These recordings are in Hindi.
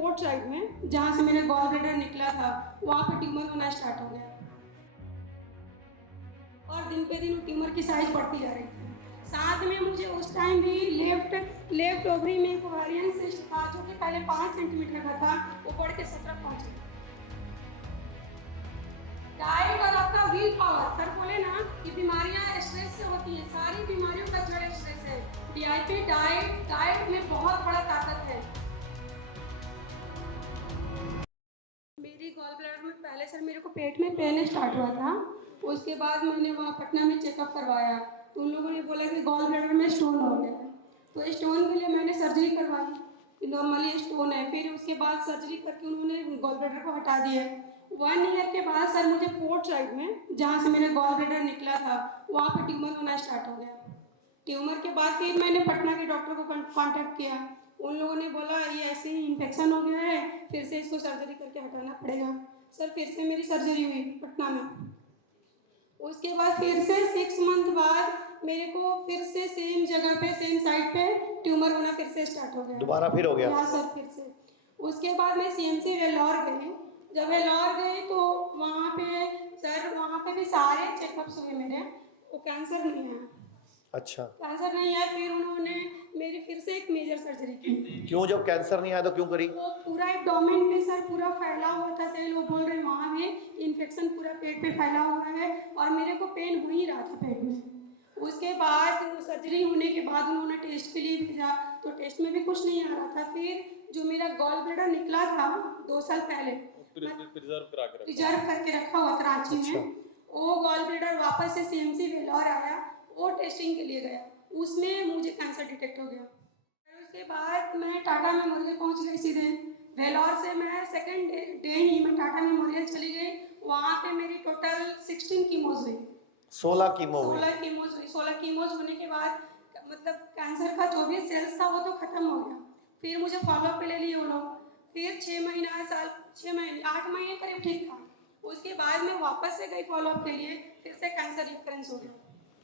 पोर्ट साइड में जहाँ से मेरा गॉल ब्लैडर निकला था वहाँ पे ट्यूमर होना स्टार्ट हो गया और दिन पे दिन ट्यूमर की साइज बढ़ती जा रही थी। साथ में मुझे उस टाइम भी लेफ्ट ओवरी में एक ओवेरियन सिस्ट था जो कि पहले 5 सेंटीमीटर का था, वो बढ़ के 17 पहुँच गया। डाइट और आपका विल पावर, सर बोले ना कि बीमारियां स्ट्रेस से होती हैं, सारी बीमारियों का जड़ स्ट्रेस है। डीआईपी डाइट में बहुत बड़ा ताकत है। मेरी गॉल ब्लैडर में पहले सर मेरे को पेट में पेन स्टार्ट हुआ था, उसके बाद मैंने वहाँ पटना में चेकअप करवाया तो उन लोगों ने बोला कि गॉल ब्लैडर में स्टोन हो गया है, तो स्टोन के लिए मैंने सर्जरी करवाई, नॉर्मली स्टोन है। फिर उसके बाद सर्जरी करके उन्होंने गॉल ब्लैडर को हटा दिया। 1 ईयर के बाद सर मुझे पोर्ट साइड में जहाँ से मेरा गॉल ब्लैडर निकला था वहाँ पे ट्यूमर होना स्टार्ट हो गया। ट्यूमर के बाद फिर मैंने पटना के डॉक्टर को कांटेक्ट किया, उन लोगों ने बोला ये ऐसे ही इन्फेक्शन हो गया है, फिर से इसको सर्जरी करके हटाना पड़ेगा। सर फिर से मेरी सर्जरी हुई पटना में। उसके बाद फिर से 6 मंथ बाद मेरे को फिर से सेम जगह पे सेम साइड पे ट्यूमर होना फिर से स्टार्ट हो गया। दोबारा फिर हो गया? हाँ सर फिर से। उसके बाद मैं सीएमसी वेल्लोर गई। जब वेल्लोर गई तो वहाँ पे भी सारे चेकअप्स हुए मेरे, वो कैंसर नहीं है। अच्छा, कैंसर नहीं है। फिर उन्होंने मेरी फिर से एक मेजर सर्जरी की। क्यों? जब कैंसर नहीं आया तो क्यों करी? वो पूरा एब्डोमेन पे सर पूरा फैला हुआ था सेल, वो बोल रहे वहाँ में इन्फेक्शन पूरा पेट पे फैला हुआ है और मेरे को पेन हो ही रहा था पेट में। उसके बाद सर्जरी होने के बाद उन्होंने टेस्ट के लिए भेजा तो टेस्ट में भी कुछ नहीं आ रहा था। फिर जो मेरा गॉल ब्लैडर निकला था 2 साल पहले प्रिजर्व करके रखा हुआ था रांची में, वो गॉल ब्लैडर वापस से सीएमसी वेल्लोर आया, वो टेस्टिंग के लिए गया, उसमें मुझे कैंसर डिटेक्ट हो गया। उसके बाद मैं टाटा मेमोरियल पहुंच गई सीधे। वेल्लोर से मैं सेकंड डे ही मैं टाटा मेमोरियल चली गई। वहाँ पे मेरी टोटल 16 कीमोज हुई। 16 कीमोज हुई। 16 कीमोज होने के बाद मतलब कैंसर का जो भी सेल्स था वो तो खत्म हो गया। फिर मुझे फॉलोअप पे ले लिए वो लोग। फिर 8 महीने करीब ठीक था। उसके बाद मैं वापस से गई फॉलोअप के लिए, फिर से कैंसर रिकरेंस हो गया।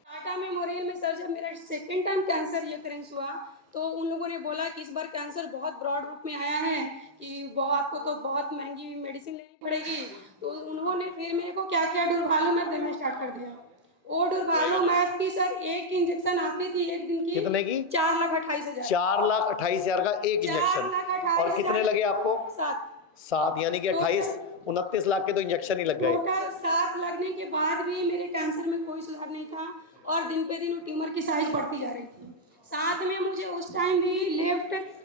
टाटा मेमोरियल में सर जब मेरा सेकेंड टाइम कैंसर रिकरेंस हुआ तो उन लोगों ने बोला कि इस बार कैंसर बहुत ब्रॉड रूप में आया है कि आपको तो बहुत महंगी मेडिसिन लेनी पड़ेगी। तो उन्होंने फिर मेरे को क्या डुरभालूमैब देना स्टार्ट कर दिया। वो डुरभालूमैब की सर एक इंजेक्शन आती थी एक दिन की। कितने की? 4,28,000। 4,28,000 का एक इंजेक्शन। और कितने लगे आपको? 7। यानी कि 29 लाख के तो इंजेक्शन ही लग गए। टोटल 7 लगने के बाद भी मेरे कैंसर में कोई सुधार नहीं था और दिन पे दिन ट्यूमर की साइज बढ़ती जा रही थी। साथ में मुझे उस टाइम भी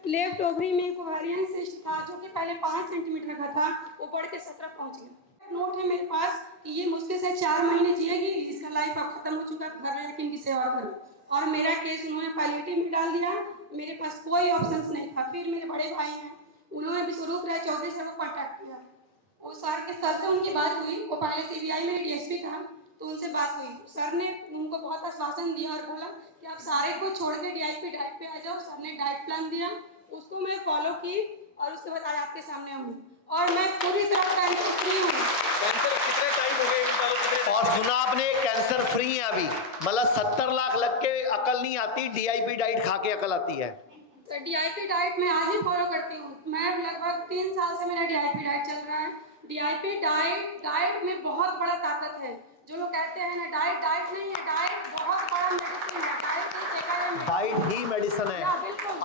लेफ्ट ओवरी में एक ओवेरियन सिस्ट था जो कि पहले 5 सेंटीमीटर का था, वो बढ़ के 17 पहुँच गया। नोट है मेरे पास कि ये मुश्किल से 4 महीने जिएगी, इसका लाइफ अब खत्म हो चुका है, घर रह के इनकी सेवा करो। और मेरा केस उन्होंने पैलिएटिव में डाल दिया, मेरे पास कोई ऑप्शंस नहीं था। फिर मेरे बड़े भाई हैं, उन्होंने विश्वरूप राय चौधरी सर को कॉन्टैक्ट किया। वो सर से उनकी बात हुई, वो पहले सीबीआई में डीएसपी था, तो उनसे बात हुई। सर ने उनको बहुत आश्वासन दिया और बोला कि आप सारे को छोड़ के डीआईपी डाइट पे आ जाओ। सर ने डाइट प्लान दिया, उसको मैं फॉलो की और उसके बाद आज आपके सामने हूँ और मैं पूरी तरह कैंसर फ्री हूँ। कैंसर कितने टाइम हो गए? और सुना आपने, कैंसर फ्री है अभी। मतलब 70 लाख लग के अकल नहीं आती, डीआईपी डाइट खा के अकल आती है। सर डीआईपी डाइट मैं आज ही फॉलो करती हूँ। मैं लगभग 3 साल से मेरा डीआईपी डाइट चल रहा है। डीआईपी डाइट में बहुत बड़ा ताकत है। जो लोग कहते हैं ना डाइट नहीं है, डाइट बहुत बड़ा मेडिसिन है। डाइट ही मेडिसिन है।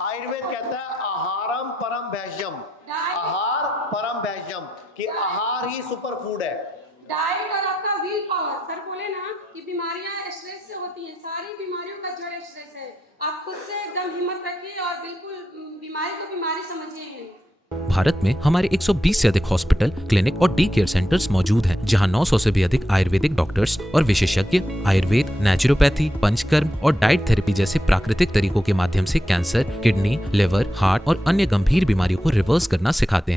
आयुर्वेद कहता है आहारम परम भैष्यम, आहार परम भैष्यम, कि आहार ही सुपर फूड है। डाइट और आपका विल पावर, सर बोले ना कि बीमारियां स्ट्रेस से होती हैं, सारी बीमारियों का जड़ स्ट्रेस है। आप खुद से एकदम हिम्मत रखिए और बिल्कुल बीमारी को बीमारी समझिए नहीं। भारत में हमारे 120 से अधिक हॉस्पिटल, क्लिनिक और डी केयर सेंटर्स मौजूद हैं, जहां 900 से भी अधिक आयुर्वेदिक डॉक्टर्स और विशेषज्ञ आयुर्वेद, नेचुरोपैथी, पंचकर्म और डाइट थेरेपी जैसे प्राकृतिक तरीकों के माध्यम से कैंसर, किडनी, लिवर, हार्ट और अन्य गंभीर बीमारियों को रिवर्स करना सिखाते हैं।